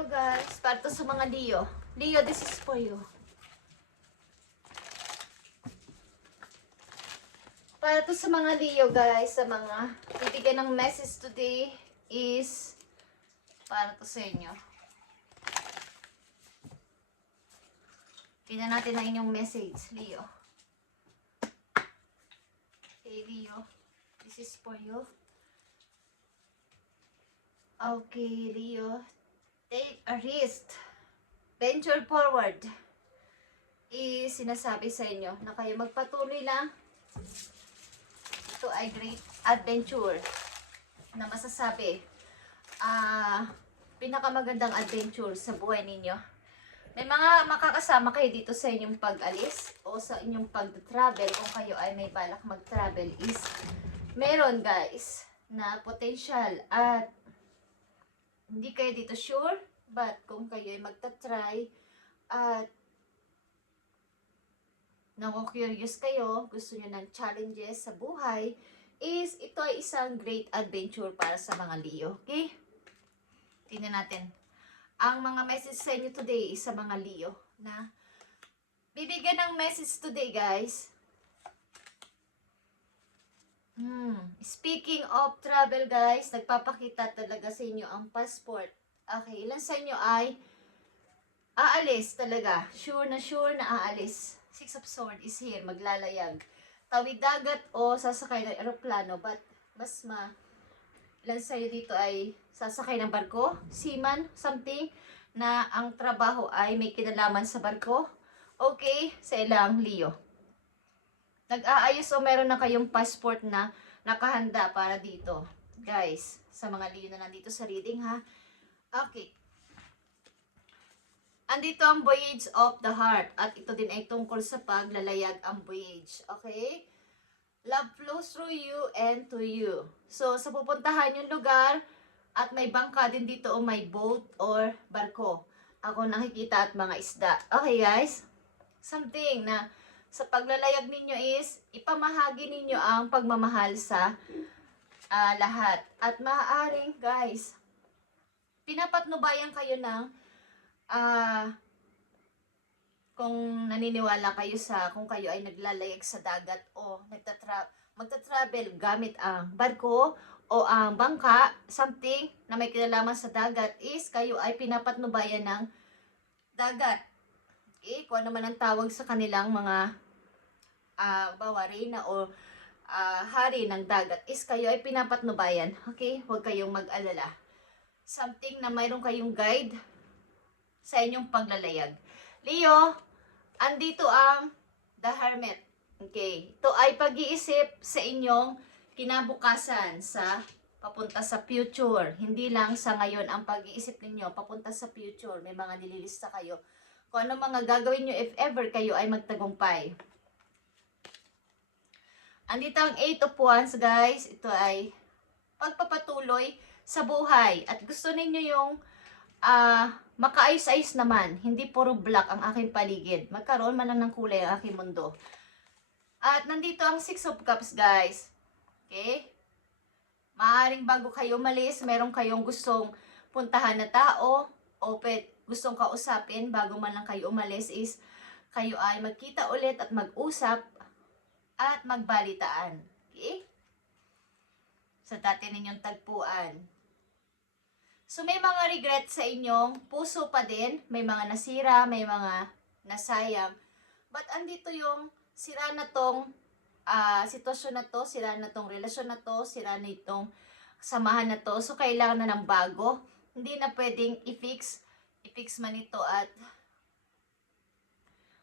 Hello guys, para to sa mga Leo. Leo, this is for you. Para to sa mga Leo guys, sa mga bibigyan ng message today is para to sa inyo. Tingnan natin ang inyong message, Leo. Okay, Leo, this is for you. Okay, Leo. Take a risk. Venture forward. Sinasabi sa inyo na kayo magpatuloy lang. Ito ay great adventure na masasabi. Pinakamagandang adventure sa buhay ninyo. May mga makakasama kayo dito sa inyong pag-alis o sa inyong pag-travel kung kayo ay may balak mag-travel is meron guys na potential at hindi kayo dito sure, but kung kayo ay magta-try at nako-curious kayo, gusto nyo ng challenges sa buhay, is ito ay isang great adventure para sa mga Leo. Okay? Tingnan natin. Ang mga message sa inyo today is sa mga Leo na bibigyan ng message today, guys. Speaking of travel guys, nagpapakita talaga sa inyo ang passport. Okay, ilan sa inyo ay aalis talaga. Sure na aalis. Six of Swords is here, maglalayag. Tawid dagat o sasakay ng eroplano, but ilan sa inyo dito ay sasakay ng barko, seaman, something, na ang trabaho ay may kinalaman sa barko. Okay, sa ilang Leo. Nag-aayos o meron na kayong passport na nakahanda para dito. Guys, sa mga Leo na nandito sa reading ha. Okay. Andito ang voyage of the heart. At ito din ay tungkol sa paglalayag ang voyage. Okay? Love flows through you and to you. So, sa pupuntahan yung lugar at may bangka din dito o may boat or barko. Ako nakikita at mga isda. Okay guys? Something na sa paglalayag ninyo is ipamahagi ninyo ang pagmamahal sa lahat. At maaaring guys, pinapatnubayan kayo ng kung naniniwala kayo sa kung kayo ay naglalayag sa dagat o magta-travel gamit ang barko o ang bangka, something na may kinalaman sa dagat is kayo ay pinapatnubayan ng dagat. Kung ano man ang tawag sa kanilang mga bawarina o hari ng dagat is kayo ay pinapatnubayan. Okay? Huwag kayong mag-alala. Something na mayroon kayong guide sa inyong paglalayag. Leo, andito ang The Hermit. Okay? Ito ay pag-iisip sa inyong kinabukasan sa papunta sa future. Hindi lang sa ngayon ang pag-iisip ninyo, papunta sa future. May mga nililista kayo. Kung ano mga gagawin nyo if ever kayo ay magtagumpay. Andito ang 8 of Wands, guys. Ito ay pagpapatuloy sa buhay. At gusto ninyo yung makaayos-ayos naman. Hindi puro black ang aking paligid. Magkaroon man lang ng kulay ang aking mundo. At nandito ang 6 of Cups, guys. Okay? Maaaring bago kayo umalis, meron kayong gustong puntahan na tao o gustong kausapin bago man lang kayo umalis is kayo ay magkita ulit at mag-usap at magbalitaan. Okay? Sa dati ninyong tagpuan. So may mga regret sa inyong puso pa din. May mga nasira, may mga nasayang. But andito yung sira na tong sitwasyon na to, sira na tong relasyon na to, sira na itong samahan na to. So kailangan na ng bago. Hindi na pwedeng i-fix man ito at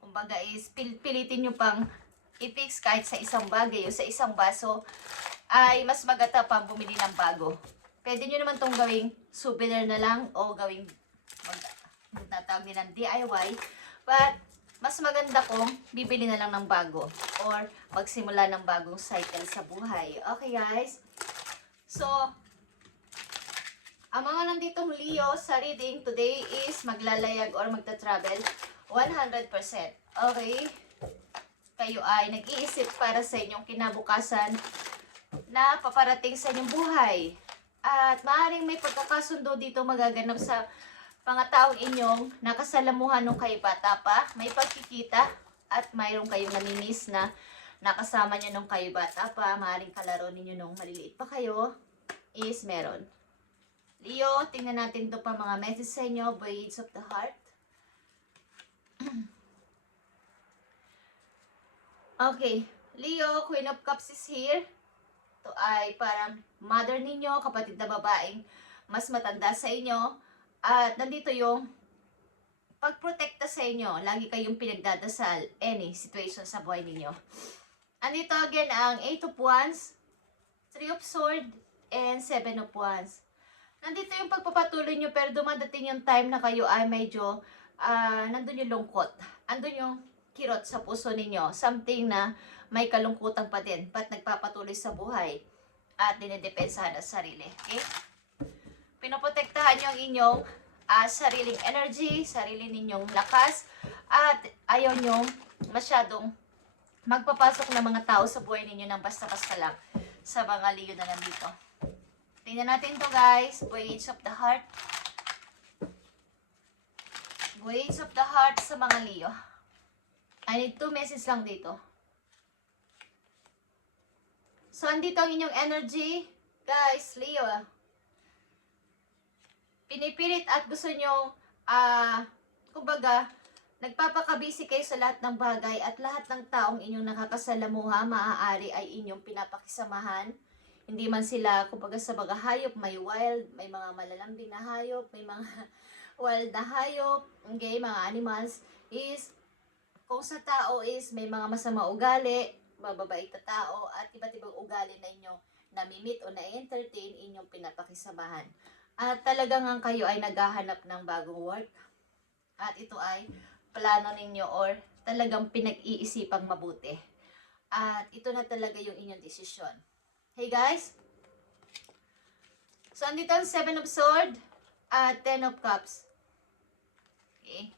kumbaga is pilitin nyo pang i-fix kahit sa isang bagay o sa isang baso ay mas maganda pang bumili ng bago. Pwede nyo naman itong gawing souvenir na lang o gawing natawag nilang DIY, but mas maganda kung bibili na lang ng bago or magsimula ng bagong cycle sa buhay. Okay guys? So, ang mga nanditong Leo sa reading today is maglalayag or magta-travel 100%. Okay? Kayo ay nag-iisip para sa inyong kinabukasan na paparating sa inyong buhay. At maaaring may pagkakasundo dito magaganap sa mga taong inyong nakasalamuhan nung kayo bata pa, may pagkikita at mayroon kayong namimiss na nakasama nyo nung kayo bata pa, maaaring kalaro ninyo nung maliliit pa kayo, is meron. Leo, tingnan natin ito pa mga message sa inyo, Voyage of the Heart. Okay, Leo, Queen of Cups is here. Ito ay parang mother ninyo, kapatid na babaeng mas matanda sa inyo. At nandito yung pagprotekta sa inyo. Lagi kayong pinagdadasal any situation sa buhay ninyo. Andito again ang 8 of Wands, 3 of Swords, and 7 of Wands. Nandito yung pagpapatuloy nyo pero dumadating yung time na kayo ay medyo nandun yung lungkot. Andun yung kirot sa puso ninyo. Something na may kalungkutan pa din. But nagpapatuloy sa buhay at dinidepensahan ang sarili. Okay? Pinoprotektahan nyo ang inyong sariling energy, sarili ninyong lakas, at ayaw nyo masyadong magpapasok ng mga tao sa buhay ninyo ng basta-basta lang sa mga Leo na nandito. Tingnan natin to guys, Voyage of the Heart. Voyage of the Heart sa mga Leo. I need 2 messages lang dito. So, andito ang inyong energy. Guys, Leo. Pinipilit at gusto nyo, kumbaga, nagpapakabisi kayo sa lahat ng bagay at lahat ng taong inyong nakakasalamuha, maaari ay inyong pinapakisamahan. Hindi man sila, kumbaga sa mga hayop, may wild, may mga malalambing na hayop, may mga wild na hayop, okay, mga animals, is, kung sa tao is may mga masama ugali, mababait na tao, at iba't ibang ugali na inyong namimit o na-entertain, inyong pinapakisamahan. At talagang kayo ay naghahanap ng bagong work. At ito ay plano ninyo or talagang pinag-iisipang mabuti. At ito na talaga yung inyong desisyon. Hey guys. So, andito ang 7 of Swords at 10 of Cups. Okay.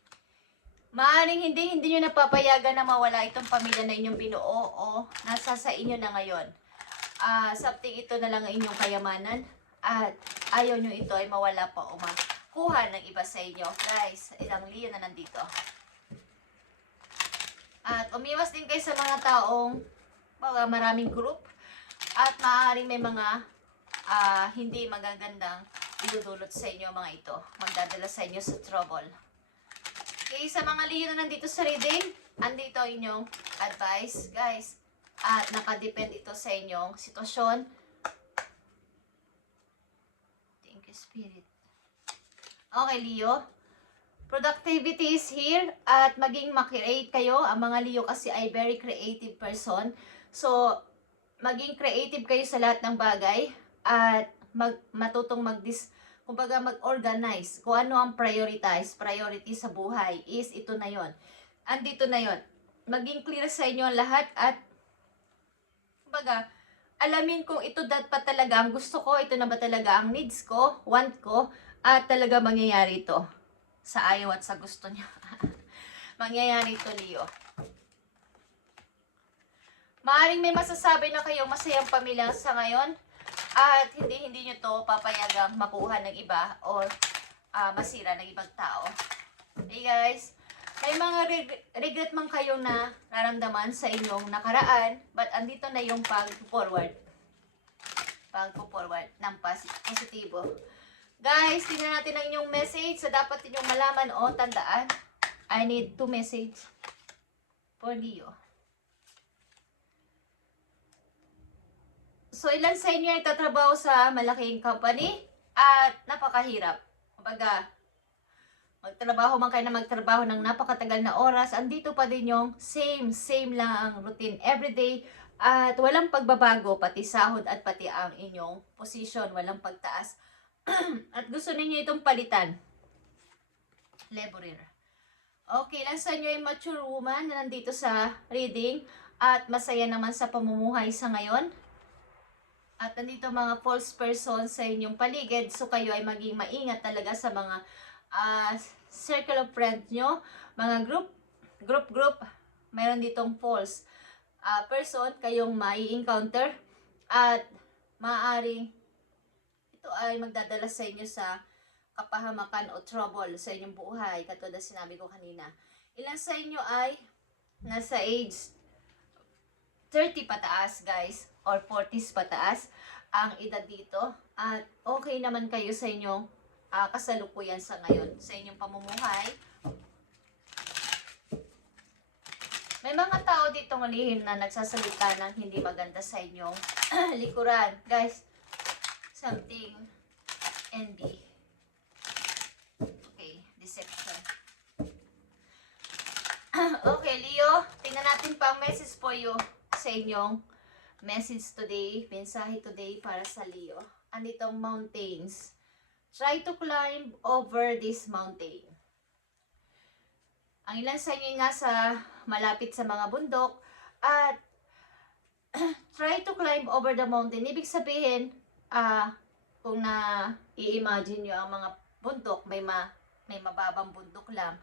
Maaaring hindi nyo napapayagan na mawala itong pamilya na inyong binuo o nasa sa inyo na ngayon. Something ito na lang ang inyong kayamanan at ayaw nyo ito ay mawala pa o makuha ng iba sa inyo. Guys, ilang Leo na nandito. At umiwas din kayo sa mga taong maraming group at maaaring may mga hindi magagandang idudulot sa inyo mga ito. Magdadala sa inyo sa trouble. Okay, sa mga Leo na nandito sa reading, andito inyong advice, guys. At nakadepend ito sa inyong sitwasyon. Thank you, Spirit. Okay, Leo. Productivity is here at maging makreate kayo. Ang mga Leo kasi ay very creative person. So, maging creative kayo sa lahat ng bagay at matutong kumbaga mag-organize kung ano ang priority sa buhay is ito na yon. Andito na yon. Maging clear sa inyo ang lahat at kumbaga alamin kung ito dapat talaga ang gusto ko, ito na ba talaga ang needs ko, want ko, at talaga mangyayari ito sa ayaw at sa gusto niya. Mangyayari ito, Leo. Maaring may masasabi na kayong masayang pamilya sa ngayon at hindi nyo to papayagang makuha ng iba or masira ng ibang tao. Hey guys, may mga regret man kayong na nararamdaman sa inyong nakaraan, but andito na yung pag-forward ng positibo. Guys, tingnan natin ang inyong message sa dapat inyong malaman o tandaan. I need 2 message for Leo. So, ilan sa inyo ay tatrabaho sa malaking company at napakahirap. Kumbaga, magtrabaho man kayo na magtrabaho ng napakatagal na oras, andito pa din yung same lang ang routine everyday at walang pagbabago, pati sahod at pati ang inyong position, walang pagtaas. At gusto niyo itong palitan. Laborer. Okay, lang sa inyo ay mature woman na nandito sa reading at masaya naman sa pamumuhay sa ngayon. At nandito mga false person sa inyong paligid. So kayo ay maging maingat talaga sa mga circle of friends nyo. Mga group. Mayroon ditong false person kayong mai-encounter. At maaaring ito ay magdadala sa inyo sa kapahamakan o trouble sa inyong buhay, katulad na sinabi ko kanina. Ilan sa inyo ay nasa age 30 pataas, guys, or 40s pataas ang edad dito, at okay naman kayo sa inyong kasalukuyan sa ngayon, sa inyong pamumuhay. May mga tao dito ng lihim na nagsasalita ng hindi maganda sa inyong likuran. Guys, something envy. Okay, deception. Okay, Leo, tingnan natin pa ang message for you sa inyong message today, mensahe today para sa Leo. Anditong mountains. Try to climb over this mountain. Ang ilan sa inyo nga sa malapit sa mga bundok at try to climb over the mountain. Ibig sabihin, kung i-imagine nyo ang mga bundok, may mababang bundok lang,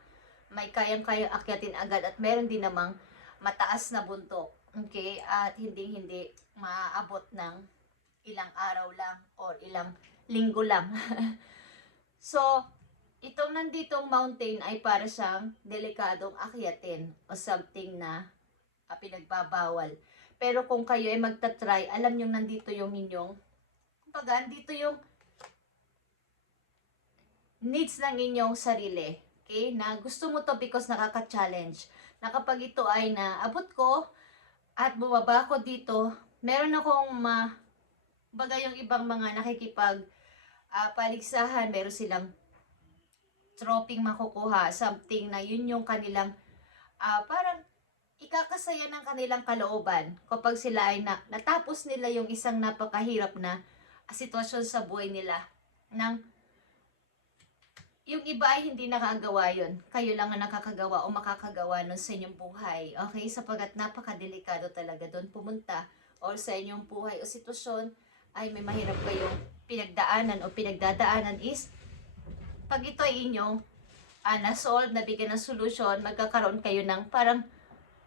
may kayang-kayang akyatin agad, at meron din namang mataas na bundok. Okay? At hindi maaabot ng ilang araw lang or ilang linggo lang. So, itong nanditong mountain ay para siyang delikadong akyatin o something na pinagbabawal. Pero kung kayo ay magta-try, alam nyo nandito yung inyong, kumbaga, nandito yung needs ng inyong sarili. Okay? Na gusto mo to because nakaka-challenge. Na kapag ito ay naabot ko at bumaba ko dito, meron akong baga yung ibang mga nakikipag paligsahan, meron silang troping makukuha, something na yun yung kanilang parang ikakasaya ng kanilang kalooban kapag sila ay natapos nila yung isang napakahirap na sitwasyon sa buhay nila. Yung iba ay hindi nakagawa yun. Kayo lang ang nakakagawa o makakagawa nun sa inyong buhay. Okay? Sapagat napakadelikado talaga doon pumunta or sa inyong buhay o sitwasyon ay may mahirap kayong pinagdaanan o pinagdadaanan is pag ito ay inyong na-solve, nabigyan ng solusyon, magkakaroon kayo ng parang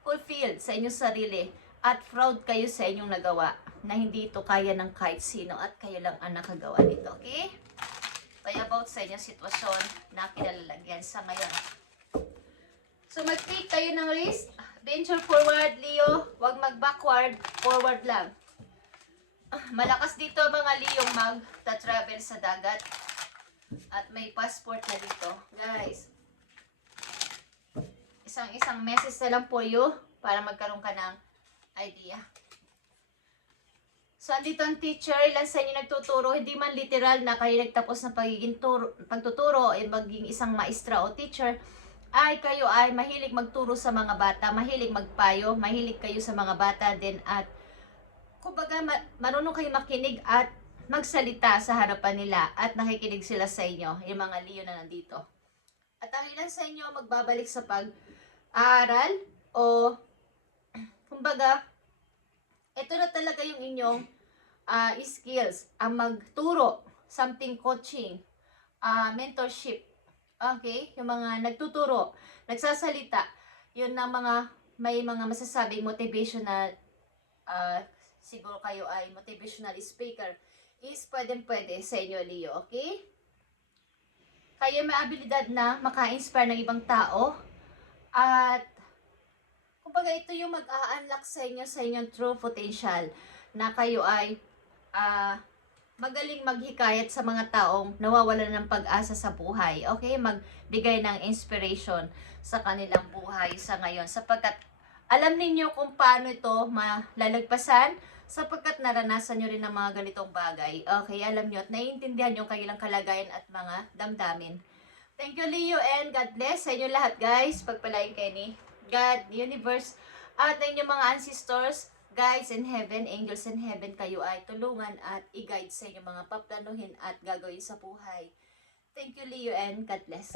fulfilled sa inyong sarili at proud kayo sa inyong nagawa na hindi ito kaya ng kahit sino at kayo lang ang nakagawa nito. Okay? Kaya about sa inyong sitwasyon na kinalalagyan sa ngayon. So mag-take kayo ng risk. Venture forward, Leo. Huwag mag-backward. Forward lang. Malakas dito mga Leong mag-travel sa dagat. At may passport na dito. Guys, isang message na lang po you para magkaroon ka ng idea. So, andito ang teacher. Ilan sa inyo nagtuturo, hindi man literal na kayo nagtapos ng pagtuturo, maging isang maestra o teacher, ay kayo ay mahilig magturo sa mga bata, mahilig magpayo, mahilig kayo sa mga bata din, at kumbaga marunong kayo makinig at magsalita sa harapan nila at nakikinig sila sa inyo, yung mga Leo na nandito. At ang ilan sa inyo magbabalik sa pag-aaral o kumbaga, ito na talaga yung inyong skills, ang magturo, something coaching, mentorship. Okay? Yung mga nagtuturo, nagsasalita, yun na may mga masasabing motivational, siguro kayo ay motivational speaker, is pwede sa inyo, Leo, okay? Kayo may abilidad na maka-inspire ng ibang tao at kumbaga ito yung mag-a-unlock sa inyong true potential na kayo ay magaling maghikayat sa mga taong nawawalan ng pag-asa sa buhay, okay? Magbigay ng inspiration sa kanilang buhay sa ngayon sapagkat alam ninyo kung paano ito malalagpasan sapagkat naranasan nyo rin ng mga ganitong bagay. Okay, alam nyo at naiintindihan nyo kanilang kalagayan at mga damdamin. Thank you, Leo, and God bless sa inyo lahat, guys. Pagpalain kayo ni God, universe, at inyong mga ancestors, guides in heaven, angels in heaven, kayo ay tulungan at i-guide sa inyong mga paplanuhin at gagawin sa buhay. Thank you, Leo, and God bless.